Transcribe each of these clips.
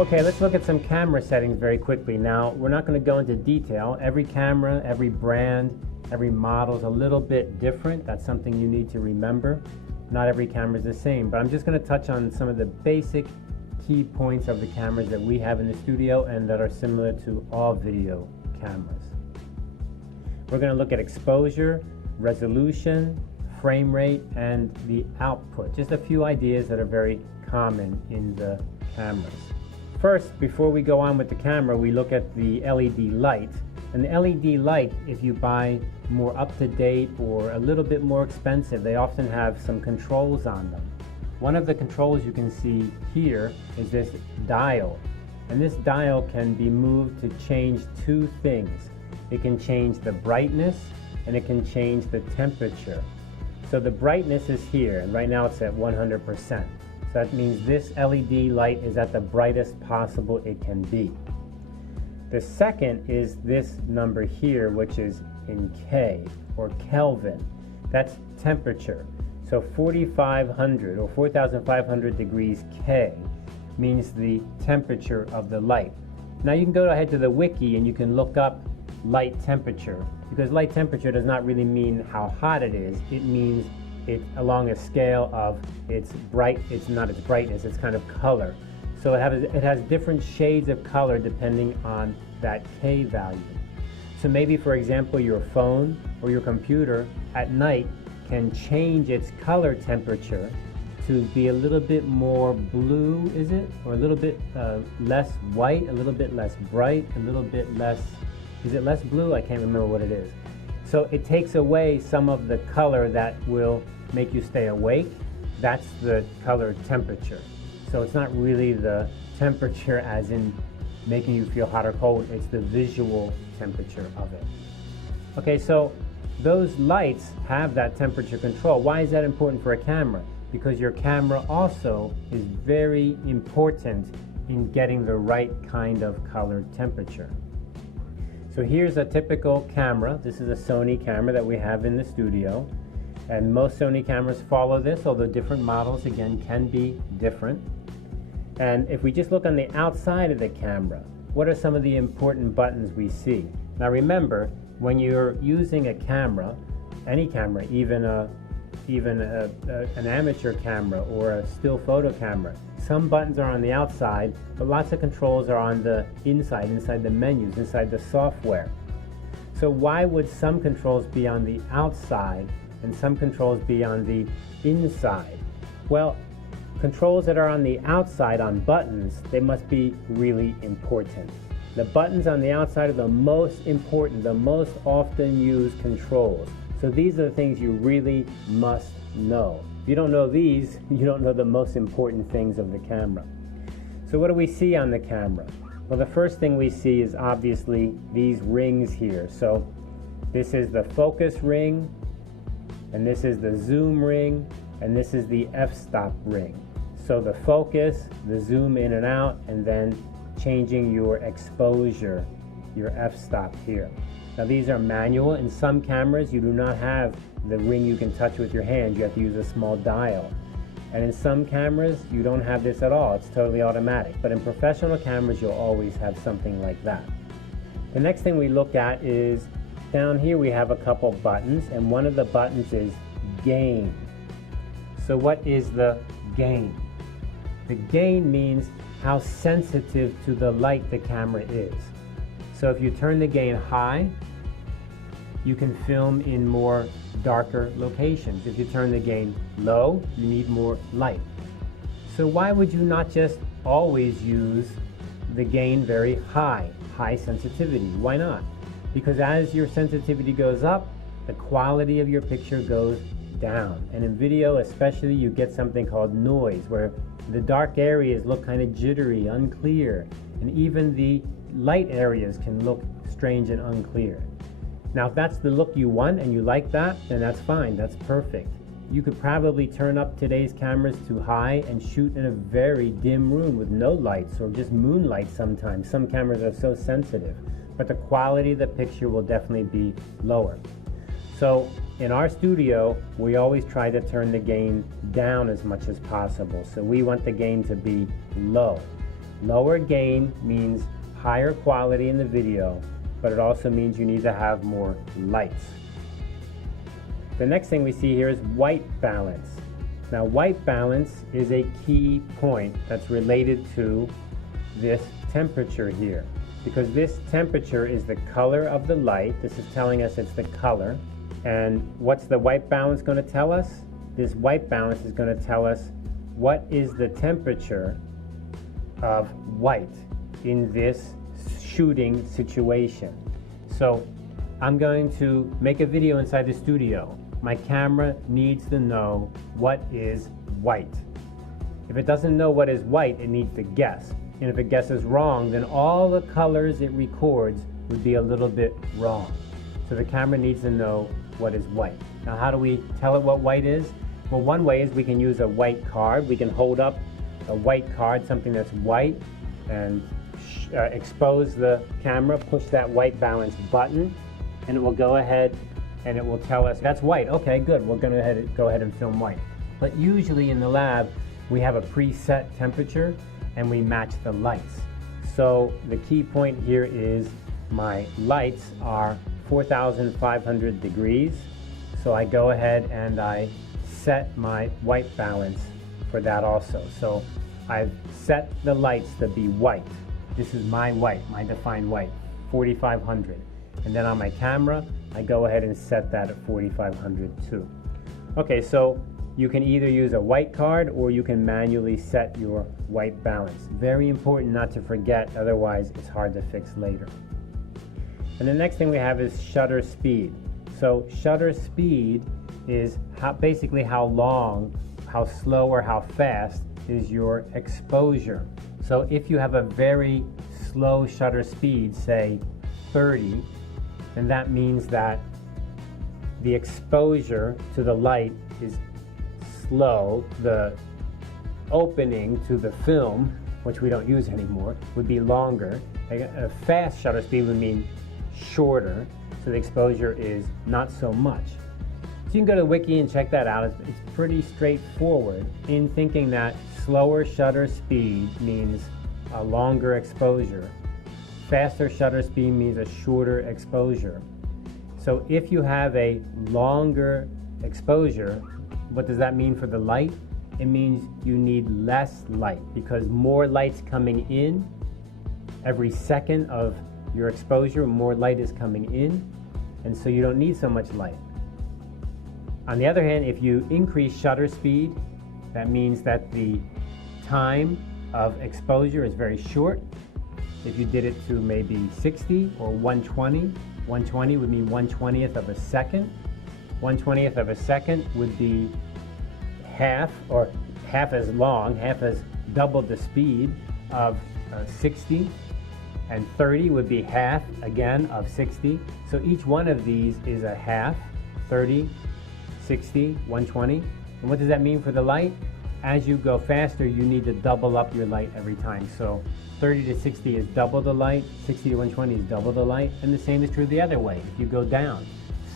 Okay, let's look at some camera settings very quickly. Now, we're not going to go into detail. Every camera, every brand, every model is a little bit different. That's something you need to remember. Not every camera is the same, but I'm just going to touch on some of the basic key points of the cameras that we have in the studio and that are similar to all video cameras. We're going to look at exposure, resolution, frame rate, and the output. Just a few ideas that are very common in the cameras. First, before we go on with the camera, we look at the LED light. And the LED light, if you buy more up-to-date or a little bit more expensive, they often have some controls on them. One of the controls you can see here is this dial. And this dial can be moved to change two things. It can change the brightness and it can change the temperature. So the brightness is here, and right now it's at 100%. So that means this LED light is at the brightest possible it can be. The second is this number here, which is in K or Kelvin. That's temperature. So 4,500 or 4,500 degrees K means the temperature of the light. Now you can go ahead to the wiki and you can look up light temperature, because light temperature does not really mean how hot it is. It means it along a scale of it's not its brightness, it's kind of color. So it has different shades of color depending on that K value. So maybe, for example, your phone or your computer at night can change its color temperature to be a little bit more blue, is it? Or a little bit less white, a little bit less bright, a little bit less, is it less blue? I can't remember what it is. So it takes away some of the color that will make you stay awake. That's the color temperature. So it's not really the temperature as in making you feel hot or cold, it's the visual temperature of it. Okay, so those lights have that temperature control. Why is that important for a camera? Because your camera also is very important in getting the right kind of color temperature. So here's a typical camera. This is a Sony camera that we have in the studio. And most Sony cameras follow this, although different models, again, can be different. And if we just look on the outside of the camera, what are some of the important buttons we see? Now remember, when you're using a camera, any camera, even an amateur camera or a still photo camera, some buttons are on the outside, but lots of controls are on the inside the menus, inside the software. So why would some controls be on the outside and some controls be on the inside? Well, controls that are on the outside on buttons, they must be really important. The buttons on the outside are the most important, the most often used controls. So these are the things you really must know. If you don't know these, you don't know the most important things of the camera. So what do we see on the camera? Well, the first thing we see is obviously these rings here. So this is the focus ring, and this is the zoom ring, and this is the f-stop ring. So the focus, the zoom in and out, and then changing your exposure, your f-stop here. Now these are manual. In some cameras you do not have the ring you can touch with your hand. You have to use a small dial. And in some cameras you don't have this at all. It's totally automatic. But in professional cameras you'll always have something like that. The next thing we look at is down here we have a couple buttons, and one of the buttons is gain. So what is the gain? The gain means how sensitive to the light the camera is. So if you turn the gain high, you can film in more darker locations. If you turn the gain low, you need more light. So why would you not just always use the gain very high sensitivity? Why not? Because as your sensitivity goes up, the quality of your picture goes down. And in video especially, you get something called noise, where the dark areas look kind of jittery, unclear, and even the light areas can look strange and unclear. Now if that's the look you want and you like that, then that's fine, that's perfect. You could probably turn up today's cameras to high and shoot in a very dim room with no lights or just moonlight sometimes. Some cameras are so sensitive, but the quality of the picture will definitely be lower. So in our studio, we always try to turn the gain down as much as possible. So we want the gain to be low. Lower gain means higher quality in the video, but it also means you need to have more lights. The next thing we see here is white balance. Now, white balance is a key point that's related to this temperature here, because this temperature is the color of the light. This is telling us it's the color. And what's the white balance going to tell us? This white balance is going to tell us what is the temperature of white in this shooting situation. So I'm going to make a video inside the studio. My camera needs to know what is white. If it doesn't know what is white, it needs to guess. And if it guesses wrong, then all the colors it records would be a little bit wrong. So the camera needs to know what is white. Now, how do we tell it what white is? Well, one way is we can use a white card. We can hold up a white card, something that's white, and expose the camera, push that white balance button, and it will go ahead and it will tell us that's white. Okay, good, we're going to go ahead and film white. But usually in the lab, we have a preset temperature and we match the lights. So the key point here is my lights are 4,500 degrees. So I go ahead and I set my white balance for that also. So I've set the lights to be white. This is my white, my defined white, 4,500. And then on my camera, I go ahead and set that at 4,500 too. Okay, so you can either use a white card or you can manually set your white balance. Very important not to forget, otherwise it's hard to fix later. And the next thing we have is shutter speed. So shutter speed is basically how long, how slow, or how fast is your exposure. So if you have a very slow shutter speed, say 30, then that means that the exposure to the light is slow. The opening to the film, which we don't use anymore, would be longer. A fast shutter speed would mean shorter, so the exposure is not so much. So you can go to Wiki and check that out. It's pretty straightforward in thinking that slower shutter speed means a longer exposure. Faster shutter speed means a shorter exposure. So if you have a longer exposure, what does that mean for the light? It means you need less light, because more light's coming in. Every second of your exposure, more light is coming in, and so you don't need so much light. On the other hand, if you increase shutter speed, that means that the time of exposure is very short. If you did it to maybe 60 or 120, 120 would mean 1/20th of a second. 1/20th of a second would be half, or half as long, half as double the speed of 60. And 30 would be half, again, of 60. So each one of these is a half, 30, 60, 120. And what does that mean for the light? As you go faster, you need to double up your light every time. So 30 to 60 is double the light, 60 to 120 is double the light, and the same is true the other way. If you go down,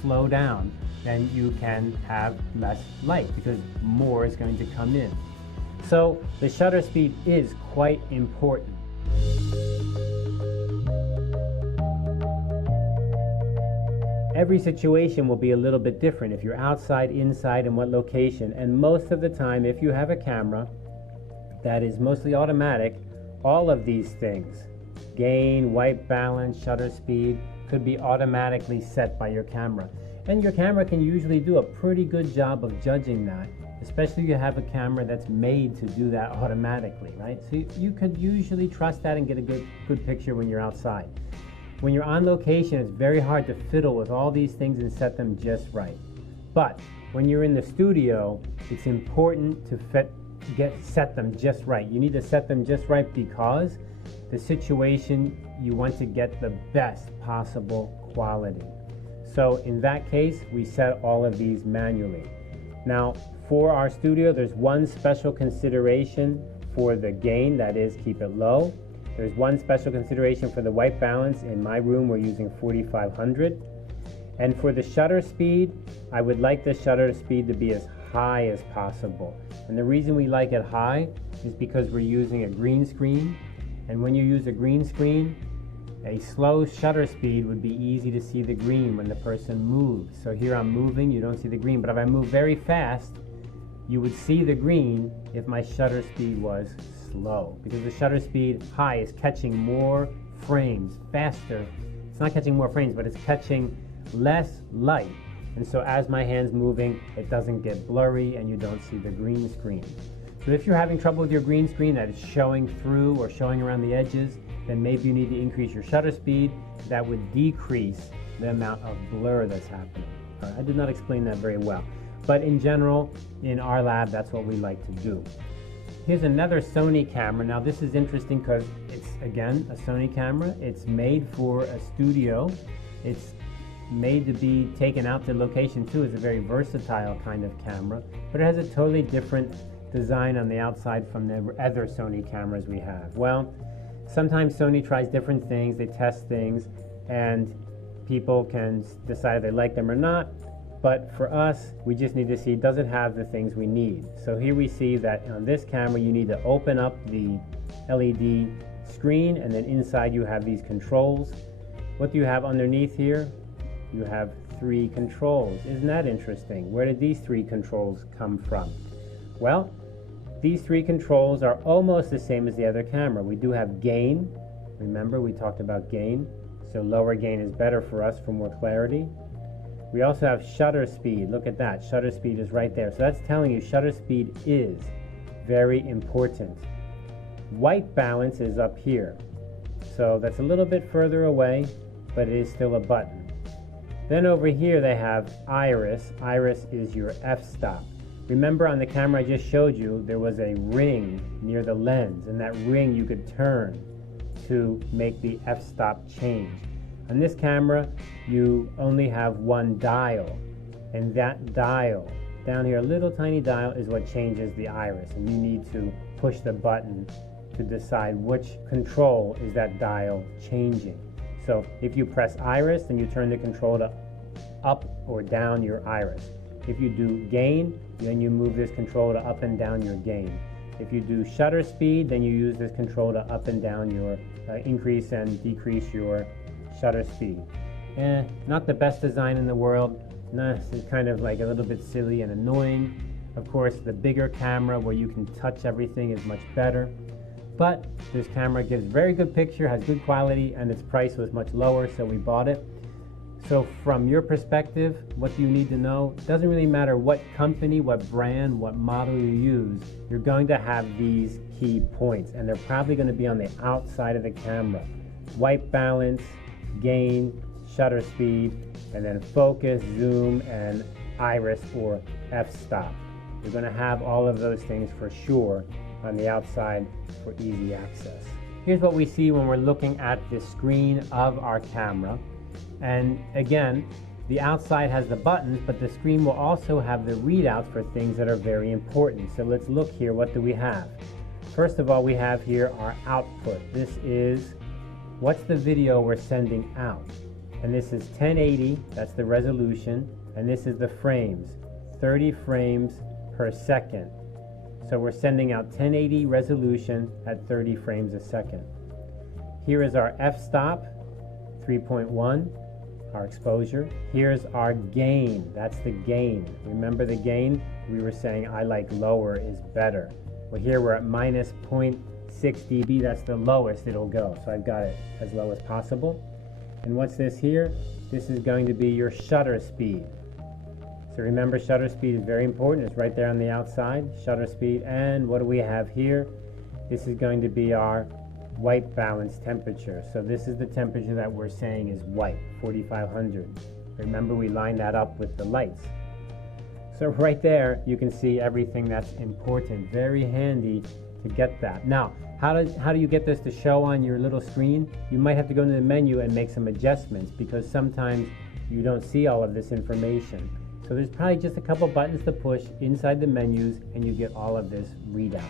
slow down, then you can have less light because more is going to come in. So the shutter speed is quite important. Every situation will be a little bit different if you're outside, inside, and what location. And most of the time, if you have a camera that is mostly automatic, all of these things, gain, white balance, shutter speed, could be automatically set by your camera. And your camera can usually do a pretty good job of judging that, especially if you have a camera that's made to do that automatically, right? So you could usually trust that and get a good picture when you're outside. When you're on location, it's very hard to fiddle with all these things and set them just right. But when you're in the studio, it's important to set them just right. You need to set them just right because the situation, you want to get the best possible quality. So in that case, we set all of these manually. Now, for our studio, there's one special consideration for the gain, that is, keep it low. There's one special consideration for the white balance. In my room, we're using 4,500. And for the shutter speed, I would like the shutter speed to be as high as possible. And the reason we like it high is because we're using a green screen, And when you use a green screen, a slow shutter speed would be easy to see the green when the person moves. So here I'm moving, you don't see the green, but if I move very fast, you would see the green if my shutter speed was slow, because the shutter speed high is catching more frames faster. It's not catching more frames, but it's catching less light. And so as my hand's moving, it doesn't get blurry and you don't see the green screen. So if you're having trouble with your green screen that is showing through or showing around the edges, then maybe you need to increase your shutter speed. That would decrease the amount of blur that's happening. I did not explain that very well, but in general, in our lab, that's what we like to do. Here's another Sony camera. Now this is interesting because it's, again, a Sony camera. It's made for a studio. It's made to be taken out to location too. It's a very versatile kind of camera, but it has a totally different design on the outside from the other Sony cameras we have. Well, sometimes Sony tries different things, they test things, and people can decide if they like them or not. But for us, we just need to see, does it have the things we need? So here we see that on this camera, you need to open up the LED screen, and then inside you have these controls. What do you have underneath here? You have 3 controls. Isn't that interesting? Where did these 3 controls come from? Well, these 3 controls are almost the same as the other camera. We do have gain. Remember, we talked about gain. So lower gain is better for us for more clarity. We also have shutter speed. Look at that. Shutter speed is right there. So that's telling you shutter speed is very important. White balance is up here. So that's a little bit further away, but it is still a button. Then over here they have iris. Iris is your f-stop. Remember on the camera I just showed you, there was a ring near the lens, and that ring you could turn to make the f-stop change. On this camera, you only have one dial, and that dial, down here, a little tiny dial, is what changes the iris, and you need to push the button to decide which control is that dial changing. So if you press iris, then you turn the control to up or down your iris. If you do gain, then you move this control to up and down your gain. If you do shutter speed, then you use this control to up and down your, increase and decrease your shutter speed. Not the best design in the world. This is kind of like a little bit silly and annoying. Of course, the bigger camera where you can touch everything is much better. But this camera gives very good picture, has good quality, and its price was much lower, so we bought it. So from your perspective, what do you need to know? It doesn't really matter what company, what brand, what model you use. You're going to have these key points, and they're probably going to be on the outside of the camera. White balance, gain, shutter speed, and then focus, zoom, and iris or f-stop. You're going to have all of those things for sure on the outside for easy access. Here's what we see when we're looking at the screen of our camera. And again, the outside has the buttons, but the screen will also have the readouts for things that are very important. So let's look here. What do we have? First of all, we have here our output. This is what's the video we're sending out. And this is 1080, that's the resolution, and this is the frames, 30 frames per second. So we're sending out 1080 resolution at 30 frames a second. Here is our f-stop, 3.1, our exposure. Here's our gain, that's the gain. Remember the gain? We were saying I like lower is better. Well, here we're at minus 0.6 dB, that's the lowest it'll go. So I've got it as low as possible. And what's this here? This is going to be your shutter speed. So remember, shutter speed is very important. It's right there on the outside, shutter speed. And what do we have here? This is going to be our white balance temperature. So this is the temperature that we're saying is white, 4500. Remember, we lined that up with the lights. So right there, you can see everything that's important. Very handy to get that. Now, how do you get this to show on your little screen? You might have to go into the menu and make some adjustments because sometimes you don't see all of this information. So there's probably just a couple buttons to push inside the menus and you get all of this readout.